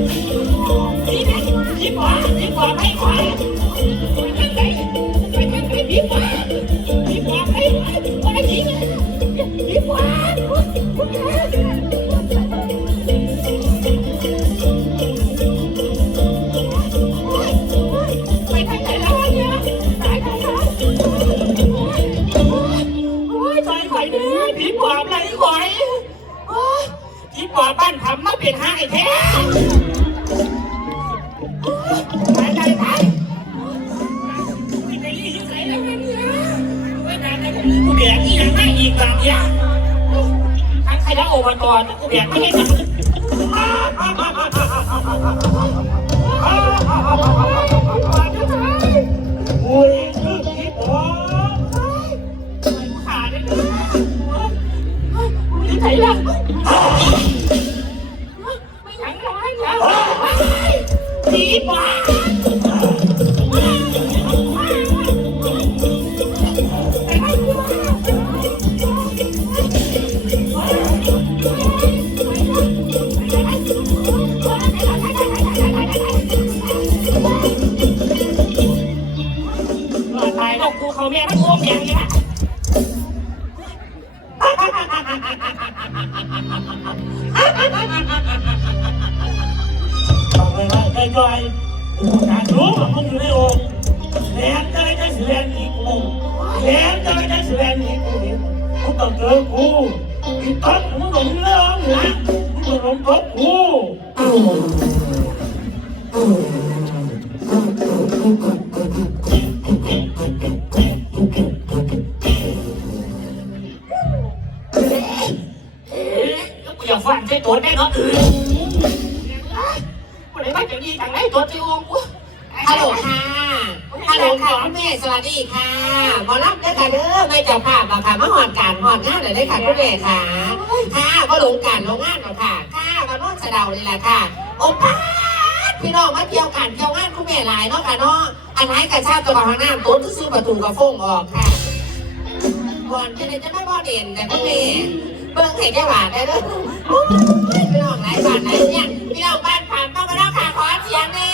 นี่นะนี่ขวานี่ขวาไม่ขวาไปทางไหนไปทางไหนนี่ขวานี่ขวาไม่ขวาขวาจริงนี่ขวาไปทางไหนแล้วเนี่ยตายแล้วโอ้ยใจข่อยเด้อผีปอบไรข่อยโอ้ยผีปอบบ้านทำมาเป็นห้างแท้ ใครแล้วโอบตอนกูแบกไม่ให้กันอุ้ยคือคิดว่าขาได้เลยใส่ละไม่ยังร้อยแล้วดีกว่า อย่างนี้ต้องไปไล่ไปจอยกูอยากรู้ว่ามึงอยู่ในองค์แหลมจะได้จะเสียนอีกกูแหลมจะได้จะเสียนอีกกูกูต้องเจอกูอีต้นมึงหลงเรื่องนะมึงหลงทบกู ฟันใส่ตัวได้เนาะคนไหนมาจะดีทางไหนตัวที่วงกูฮัลโหลค่ะ ฮัลโหลค่ะคุณแม่สวัสดีค่ะหมอรับด้วยค่ะเด้อไม่จับภาพหรอกค่ะมาหอดการหอดงานหน่อยได้ค่ะคุณแม่ค่ะ ค่ะก็ลงการลงงานหรอกค่ะ ค่ะมาโน่นสะเดาเลยแหละค่ะโอ้ป้าดพี่น้องมาเที่ยวกันเที่ยวงานคุณแม่หลายเนาะค่ะเนาะอันไหนกระชากตัวข้างหน้าตุ้นซื้อประตูกระโฟงออกค่ะก่อนจะได้จะไม่พอเด่นแต่คุณแม่เบิ่งเห็นได้หวานได้ด้ว ยโอ้ยพี่น้องหลายบานหลายเนี่ยพี่น้องบ้านผ่านมามาแล้วค่ะขอเสียงเอ้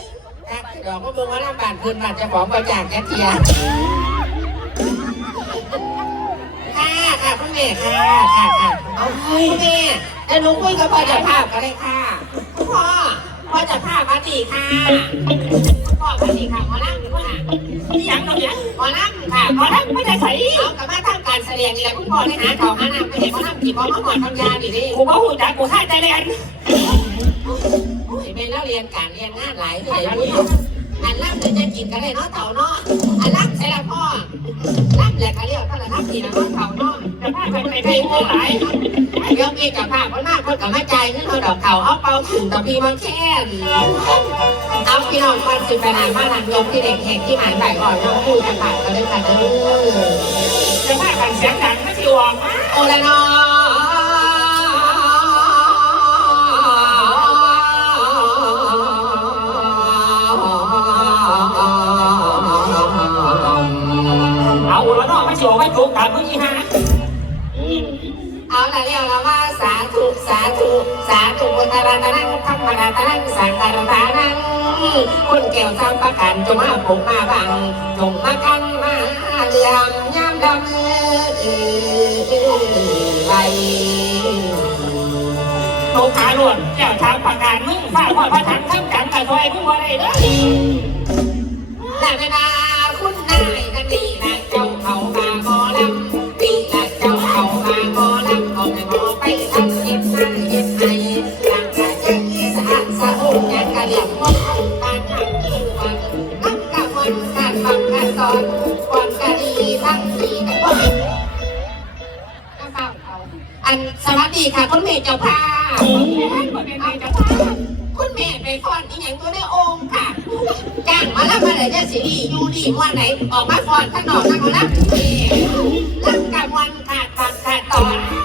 ยถ้าดอกก็มึงว่าน้ำบานคืนบานจะของประจากแค่เทียค่ะค่ะคุณแม่ค่ะค่ะค่ะเอาคุณแม่เดี๋ยวหนูคุยกับพ่อจัดภาพกันเลยค่ะพ่อพ่อจัดภาพมาดีค่ะ พ่อมาดีค่ะหมอนั่อค่ะนี่ยังเราเนี่ยหมอลังค่ะหมอล้วไม่ได้ใส่เอากลับมาทำการแสดงนี่แหละคุณพ่อได้หาเขาหาน้ำไปเห็นเขาทำกี่พ่อมาหอนทำยาดิดิกูก็หูจักกูฆ่าใจแรงเป็นแล้วเรียนการเรียนงานหลายเลย อันล่ำจะกินกันเลยเนาะเต่าเนาะอันล่ำใช่ละพ่อล่ำแหละเขาเรียกว่าล่ำกินเนาะเต่าเนาะจะพาไปไปไปโง่หลายเดี๋ยวมีกับภาพคนหน้าคนกับแมาใจเงินเขาดอกเขาเอาเป่าถึงตะพีมาแค่นเอาพี่น้องคนสิบไปนานมาหลังยกที่เด็กแห่งที่หมายใบอ่อนน้องพูดจะผ่านกันเลยค่ะเด้อจะพากันเสียงดังไม่สิวงโอละนอ เนาะไม่สิวไม่ถูกตามมึงอีห่าเอาละเรียกเราว่าสาธุสาธุสาธุพุทธรัตนังธรรมรัตนังสังฆรัตนังคุณแก้วจำประกันจงมาผมมาบังจงมากันมาเหลื่อมย่ำดำไหลโตขาล้วนเจ้าทางประกาศมึงฝ้าพ่อพระถังทั้งกันแต่ถอยมึงบ่ได้เด้อ คุณแม่เจ้าภาพคนเป็นไงจะคุณแม่ไปฟอนอีหยังตัวได้องค์ค่ะจ้างมาแล้วมาไหนจะสิดีอยู่ดีวันไหนออกมาฟอนข้างนอกข้างนอกนะรักกับวันขาดขาดขาดตอน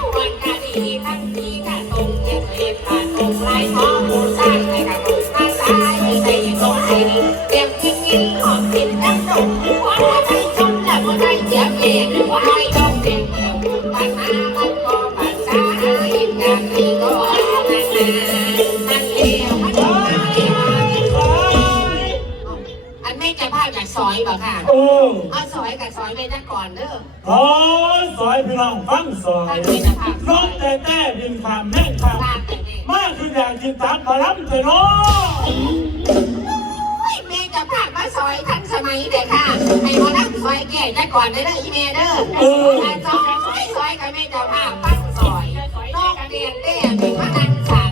อยพี่น้องฟังสอยท่านไม่จะพาน้องแต่แต่ดินคำแม่งคลาดแต่เนี่ยำมาคืออยากกินตับมาล้ำเถอะเนาะแม่จะพามาซอยทันสมัยเด็กค่ะให้มานั่งซอยแก่จักก่อนเด้ออีเมเด้อเออซอยซอยกับแม่จะพาปั้นซอยนอกเรียนเด้เป็นมานั่งสา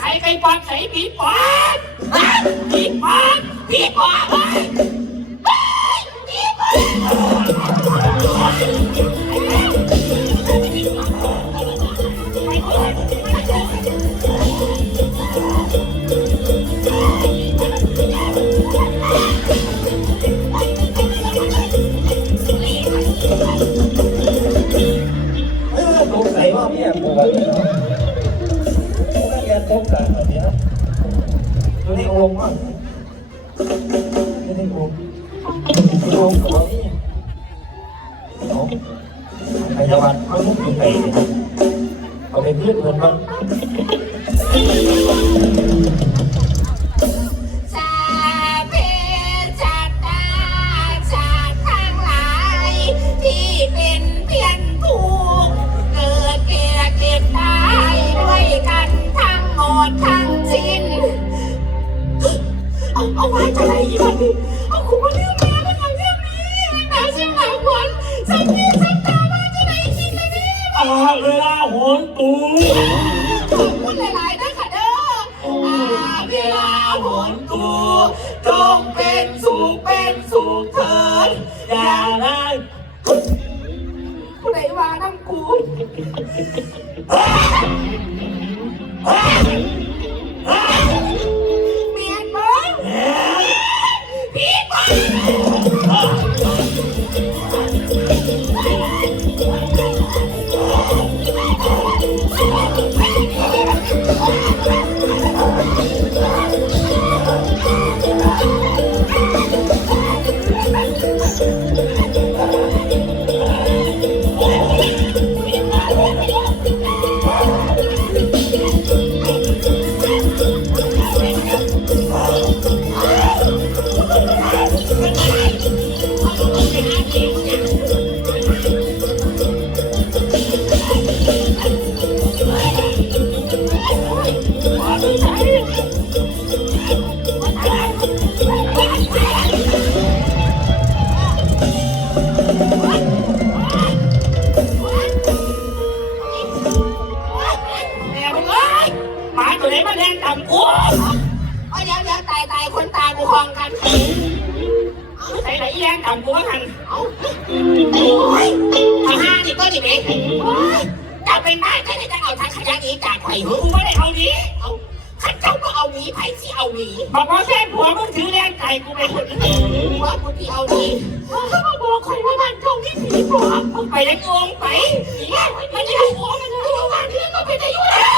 ใครใครปอนใส่ผีปอนผีปอนผีปอนผีปอนเออสงสัยว่าเนี่ย không cả phải thế tôi đi uống mà tôi đi uống. Tôi uống có cái gì phải là bạn không muốn phải có thể biết hơn không? อะไรอีกวันเอาคุณมาเรื่องมาเป็นอย่างเรื่องนี้หนาเสียงหลังหวนสักทีสักตาว่าจะได้กินเลยนี่อาเวลาโหนตูขอบคุณหลายๆนะค่ะเด้ออาเวลาหวนกูจงเป็นสุขเป็นสุขเถิดอย่าได้ผู้ใดว่าน้ำกู ที่เอานี้บอกว่าแค่ผัวมึงถือแดงไก่กูไปคนว่ากูที่เอานี้เข้ามาบอกใครว่าบ้านเจ้านี่ผีปลอบมึงไปแล้วงงไปมันจะเอาหัวมันจะเอาบ้านเรื่องก็ไปได้อยู่แล้ว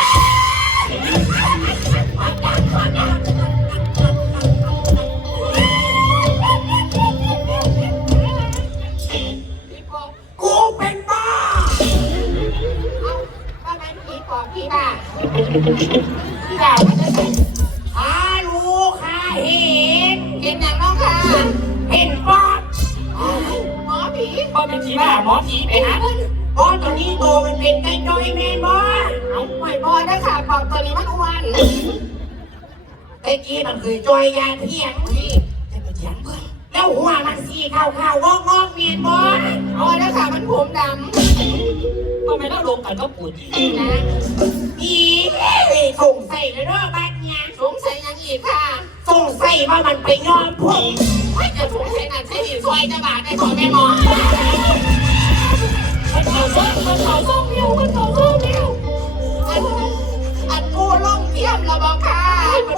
กูเป็นบ้าเอ้าว่างั้นผีปอบพี่บ้าพี่บ้า อยแมนบอเอาไม่บอนะค่ะปอบตัวนี้มันอ้วนไอ้กี้มันคือจอยยาเพียงพี่จะไปเถียงเพื่อนแล้วหัวมันสีขาวๆงอกงอกๆเมียนบอเอานะค่ะมันผมดำทำไมต้องลงกันก็ปวดอีกนะอีสงสัยเลยเด้อบ้านเนี่ยสงสัยยังอีกค่ะสต้องใส่ว่ามันไปย้อนผมไม่จะถูกใช้นั่นใช้นี่ซอยจะบาดได้ขอแม่หมอ มันเขาส้มมันเขาส้มเดียวมันเขาส้มเดียวอันอันกูลงเทียมแล้วบอกค่ะ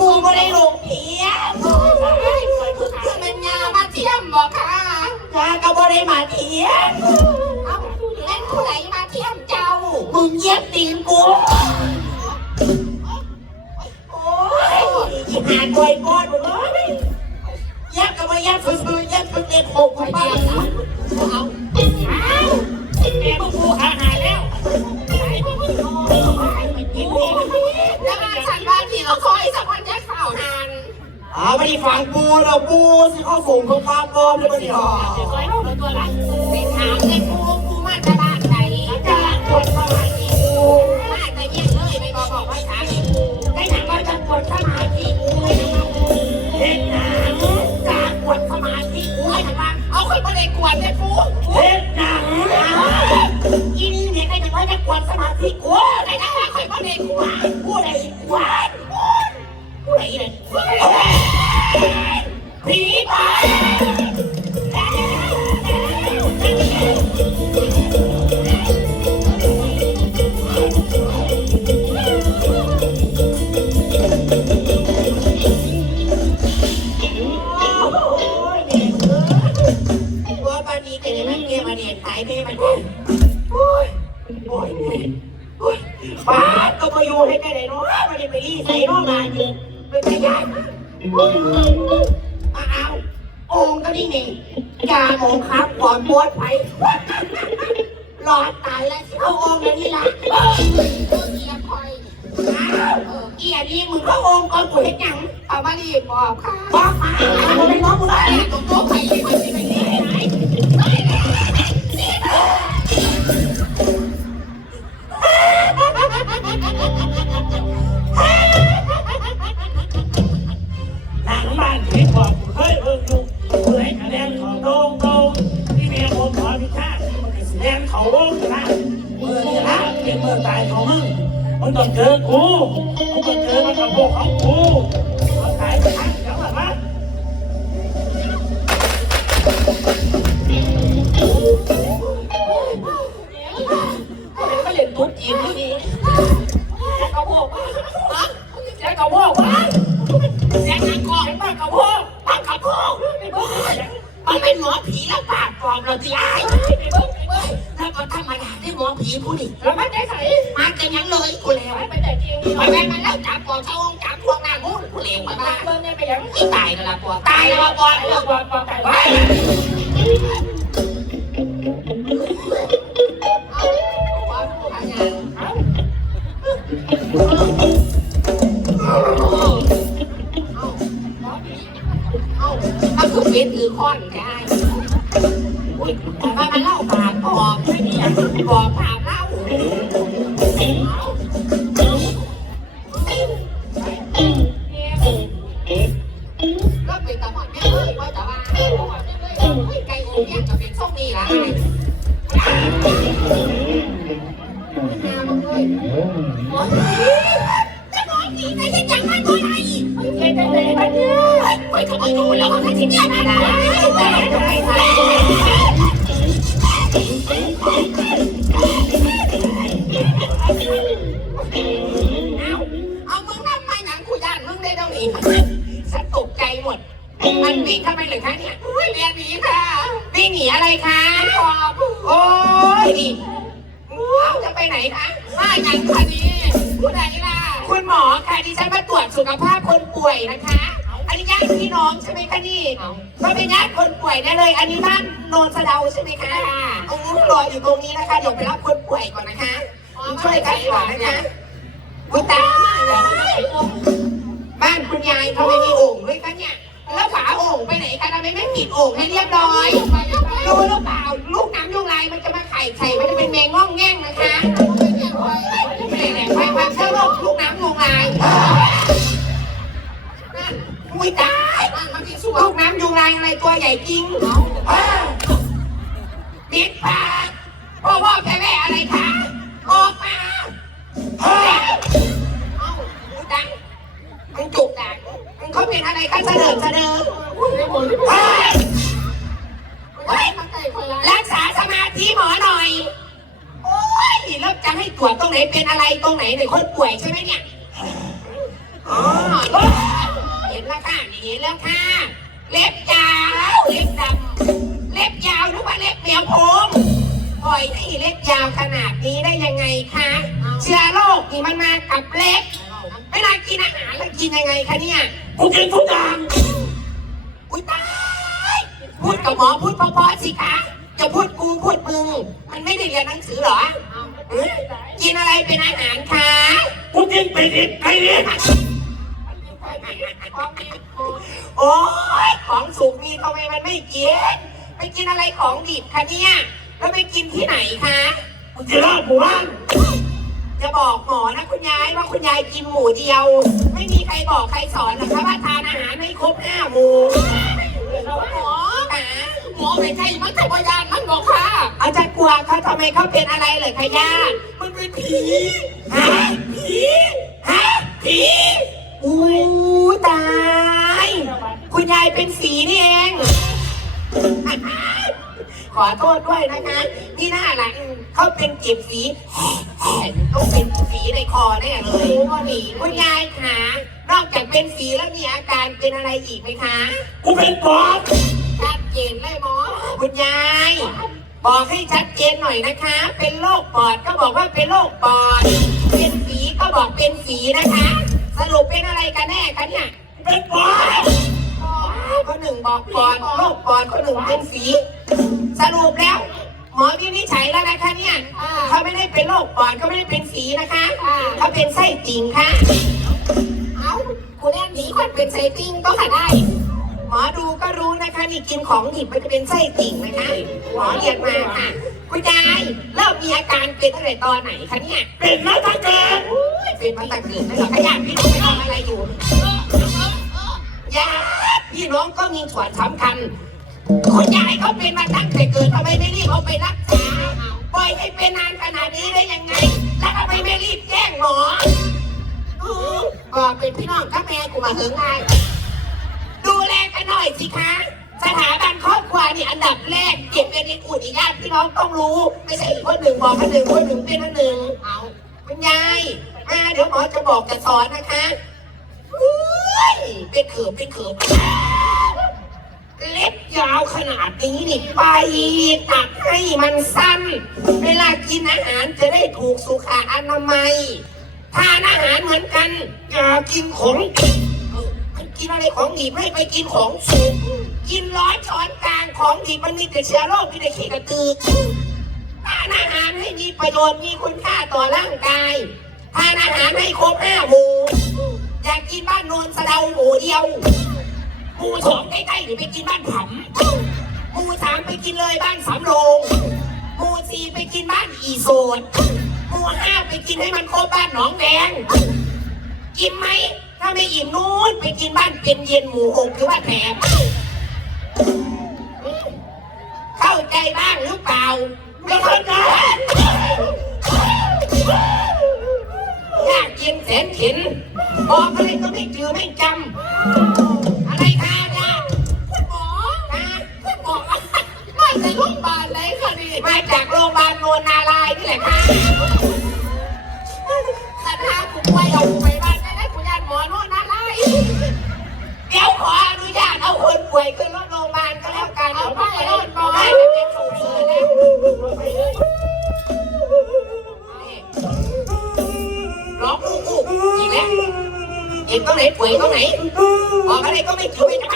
กูไม่ได้ลงเทียมมันยามาเทียมบอกค่ะยาก็ไม่ได้มาเทียมเอ้าเล่นผู้ไหนมาเทียมเจ้ามึงเย็บตีนกูโอ้ยอีหาดอยก้อนหมดเลยยักกับมายักซื้อๆยักซื้อเล่นหกคนบ้านเอาเอา แม่กูกูอาหาแล้วแล้วมาสั่นบ้านที่เราคอยสักวันยักข่าวหันอ่าไม่ได้ฟังปูเราปูสิเข้าฝูงของความปลอมเลยไม่ด้หรอเดี๋ยวซอยเอาตัวหลังไปถามเลยกูกูมาจากบ้านไหนจากคนสมาธิกูมาแต่เยี่ยงเลยไม่บอกบอกว่าถามกูได้หนังว่าจากคนสมาธิกูเด็กหนังจากคนสมาธิกูให้ทำมเอาคนมาเลยกวนเลยกูเฮ็ดหนังยิน กว ไม่ใส่เนาะมาอยู่เป็นพยานมาเอาองค์ก็นี่นี่ยาโมงครับก่อนบวชไปรอดตายแล้วเอาองค์แล้วนี่ละเออเกียร์คอยเกียร์นี่มึงเข้าองค์ก่อนกูเห็นยังเอามาดีบอกค่ะบอกมาเอาไปบอกมึงเลยตรงโต๊ะใครที่มันจะไปนี่ไหน บ้านที่บอกเคยเบิ่งอยู่เคยคะแนนของโดงโดงที่เมียผมขอพิฆาตมันก็แสดงเขาวงนะเมื่อนี่ละเป็นเมื่อตายของมึงมึงต้องเจอกูมึงต้องเจอมันกับพวกของกูมันตายไปทางเดี๋ยวแบบว่าก็เล่นตุ๊ดอีกนี่แจ็คกระโปงแจ็คกระโปงวะแจ็คนักกองแจ็คก ระโปงปังกับพงมันเป็นหมอผีแล้วปากปลอมเราจะย้ายไปเบิ้งไปเบิ้งแล้วก็ธรรมดาที่หมอผีผู้นี้แล้วมันได้ใส่มาจะยังเลยกูแล้วไปแต่จริงไปแม่มาแล้วจับปอกเจ้าองจับพวกนางมุ่นกูเลวมาบ้าเบิ้ลเนี่ยไปยังตายแล้วละปอกตายแล้วปอไปอกบอกไก่ไเอามึงทำไมหนังกูย่านมึงได้ต้องหนีฉันตกใจหมด มันวิ่งทำไมเลยคะเนี่ยเรียนหนีค่ะวิ่งหนีอะไรคะโอ้ยนี่จะไปไหนคะมาอย่างคดีผู้ใดล่ะคุณหมอค่ะดิฉันมาตรวจสุขภาพคนป่วยนะคะ อันนี้ญาติพี่น้องใช่ไหมคะนี่ก็เป็นญาติคนป่วยได้เลย อันนี้บ้านโนนสะเดาใช่ไหมคะโอ้รออยู่ตรงนี้นะคะเดี๋ยวไปรับคนป่วยก่อนนะคะช่วยกันก่อนนะคะคุณตาบ้านคุณยายทำไมมีโอ่งด้วยคะเนี่ยแล้วฝาโอ่งไปไหนคะทำไมไม่ปิดโอ่งให้เรียบร้อยรู้หรือเปล่าลูกน้ำยุงลายมันจะมาไข่ไข่มันจะเป็นแมงง่องแง่งนะคะไม่ได้ไปไปเชื่อโรคลูกน้ำยุงลาย อุ้ยตายลูกน้ำยุงลายอะไรตัวใหญ่จริงปิดปากพ่อพ่อแม่แม่อะไรคะออกมาเอ้าอุ้ยดังมันจุกดังมันเขาเป็นอะไรกันเสนอเสนอเดี๋ยวหมดที่เฮ้ยเฮ้ยมาใกล้คนละรักษาสมาธิหมอหน่อย โอ้ยแล้วจะให้ตรวจตรงไหนเป็นอะไรตรงไหนเนี่ยคนป่วยใช่ไหมเนี่ยอ๋อ ค่ะเห็นแล้วค่ะ เล็บยาวเล็บดำเล็บยาวหรือว่าเล็บเหมียวผมปล่อยให้เล็บยาวขนาดนี้ได้ยังไงคะเชื้อโรคนี่มันมากับเล็บเวลากินอาหารแล้วกินยังไงคะเนี่ยกูกินทุกอย่างอุ้ยตายพูดกับหมอพูดเพราะๆสิคะจะพูดกูพูดมึงมันไม่ได้เรียนหนังสือเหรอเอ้ยกินอะไรเป็นอาหารคะกูกินเป็ด ดิบไก่ดิบโอ้ยของสุกมีทำไมมันไม่กินไปกินอะไรของดิบคะเนี่ยแล้วไปกินที่ไหนคะกูจะลาบหมู่บ้านจะบอกหมอนะคุณยายว่าคุณยายกินหมูเดียว ไม่มีใครบอกใครสอนนะคะว่าทานอาหารให้ครบห้าหมู่เราหมอค่ะหมอไม่ใช่มันจะพยานมันบอกค่ะเอาจะกลัวเขาทำไมเขาเป็นอะไรเลยคะญาติมันเป็นผีฮะผีฮะผีอู้ ตาย คุณยายเป็นสีนี่เอง ขอโทษด้วยนะคะนี่หน้าหลังเขาเป็นเจ็บสีต้องเป็นสีในคอแน่เลยคุณยายคะนอกจากเป็นสีแล้วมีอาการเป็นอะไรอีกไหมคะกูเป็นปอบชัดเจนเลยหมอ คุณยาย บอกให้ชัดเจนหน่อยนะคะ เป็นโรคปอดก็บอกว่าเป็นโรคปอด เป็นฝีก็บอกเป็นฝีนะคะ สรุปเป็นอะไรกันแน่คะเนี่ยเป็นปอบคนหนึ่งบอกปอดโรคปอดคนหนึ่งเป็นฝีสรุปแล้ว หมอวินิจฉัยแล้วนะคะเนี่ยเขาไม่ได้เป็นโรคปอดเขาไม่ได้เป็นฝีนะคะเขาเป็นไส้ติ่งค่ะเอ้าคุณแอนหนีคนเป็นไส้ติ่งก็หาได้หมอดูก็รู้นะคะนี่กินของดิบมันจะเป็นไส้ติ่งนะคะหมอเรียนมาค่ะ คุณยายเริ่มมีอาการเป็นตั้งแต่ตอนไหนคะเนี่ยเป็นมาตั้งเกิดเป็นมาตั้งเกิดแล้วเหรอขยะพี่น้องไปทำอะไรอยู่ยาติพี่น้องก็มีส่วนสำคัญ คุณยายเขาเป็นมาตั้งแต่เกิดทำไมไม่รีบเอาไปรักษาปล่อยให้เป็นนานขนาดนี้ได้ยังไง แล้วทำไมไม่รีบแจ้งหมออือก็เป็นพี่น้องกับแม่กูมาเหิงไงดูแลกันหน่อยสิคะ สถาบันครอบครัวนี่อันดับแรกเก็บเป็นในอุดอีกญาติพี่น้องต้องรู้ ไม่ใช่อีกคนหนึ่งบอกคนหนึ่งคนหนึ่งเป็นคนหนึ่งเอาคุณยายมาเดี๋ยวหมอจะบอกจะสอนนะคะอุ้ยเป็นเขิมเป็นเขิมเล็บยาวขนาดนี้นี่ไปตัดให้มันสั้น เวลากินอาหารจะได้ถูกสุขอนามัยทานอาหารเหมือนกันอย่ากินของดิบเออมันกินอะไรของดิบให้ไปกินของสุก กินร้อยช้อนกลางของดิบมันมีแต่เชื้อโรคมีแต่เขกระตือทานอาหารให้มีประโยชน์มีคุณค่าต่อร่างกายทานอาหารให้ครบห้าหมู่อยากกินบ้านโนนสะเดาหมูเดียวหมูสองใกล้ๆหรือไปกินบ้านผำหมูสามไปกินเลยบ้านสำโรงหมูสี่ไปกินบ้านอีโซนหมูห้าไปกินให้มันครบบ้านหนองแดงกินไหมถ้าไม่อิ่มนู้นไปกินบ้านเป็นเย็นหมูหกหรือว่าแถม เข้าใจบ้างหรือเปล่าไม่เข้าใจยากเย็นแสนเข็นบอกอะไรก็ไม่จือไม่จำอะไรคะเนี่ยคุณหมอนะคุณหมอมาจากโรงพยาบาลไหนคะนี่มาจากโรงพยาบาลโนนนารายณ์นี่แหละค่ะคณะคุณป่วยเอาไปบ้านได้ได้คุณยานหมอโน่นอะไรเดี๋ยวขออนุญาตเอาคนป่วยขึ้นรถ ก็แล้วกันเอาไปเป็นฉุกเฉินนะร้องอู้อู้อีกแล้วเห็นตรงไหนป่วยตรงไหนบอกอะไรก็ไม่ถูกจะมันเป็นอ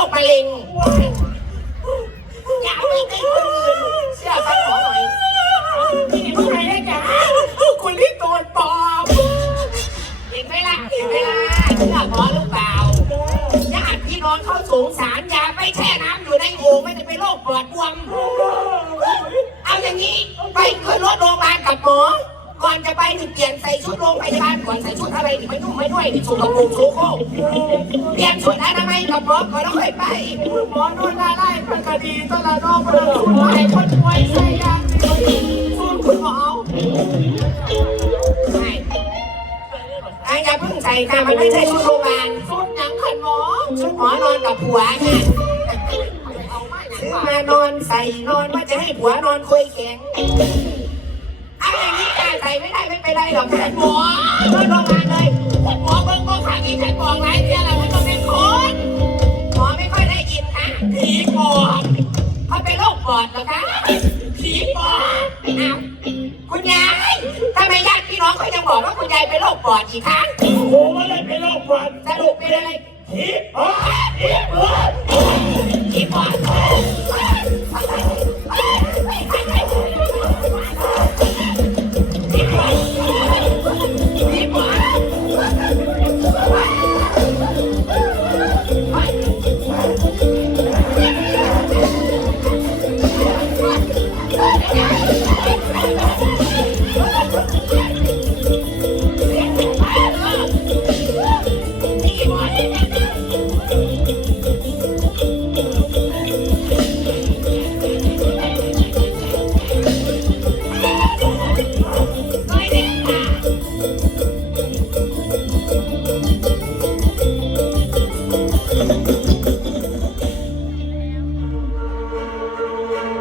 คมะเร็งอย่าเอาไปให้คนอื่นเชื่อฟังหมอหน่อยนี่มึงไหนได้จ้าคุณที่ตัวปลอมเห็นไหมล่ะเห็นไหมล่ะเชื่อหมอหรือเปล่าญาติพี่น้องเขาสงสารอย่าไปแช่น้ำอยู่ในโอ่งไม่จะเป็นโรคปอดบวม เอาอย่างนี้ไปขึ้นรถโรงพยาบาลกับหมอ ก่อนจะไปถึงเปลี่ยนใส่ชุดโรงพยาบาลก่อนใส่ชุดอะไรนี่ไม่นุ่มไม่ด้วยนี่ชุดกระโปรงสูงโค้งเปลี่ยนชุดอนามัยกับหมอก่อนแล้วค่อยไปหมอนวดไล่เป็นคดีตลาดนอกประตูไล่คนป่วยใส่ยางสูนคุณหมอใช่ไอ้อย่าเพิ่งใส่ค่ะมันไม่ใช่ชุดโรงพยาบาลสูนยังขันหมอชุดหมอนอนกับผัวค่ะเอามาอย่างซื้อมานอนใส่นอนว่าจะให้ผัวนอนคุยแข็งเอาอย่างนี้ ใส่ไม่ได้ไม่เป็นไรหรอกค่ะหมอรถโรงพยาบาลเลยหมอเบิ้งก็ขาที่ฉันบอกหลายเที่ยแล้วมันก็เป็นคนหมอไม่ค่อยได้ยินค่ะผีปอบเขาเป็นโรคปอดเหรอคะผีปอบเอาคุณยายทำไมญาติพี่น้องเขายังบอกว่าคุณยายเป็นโรคปอดอีกครั้งโอ้ไม่ได้เป็นโรคปอดสรุปเป็นอะไรผีปอดผีปอดผีปอด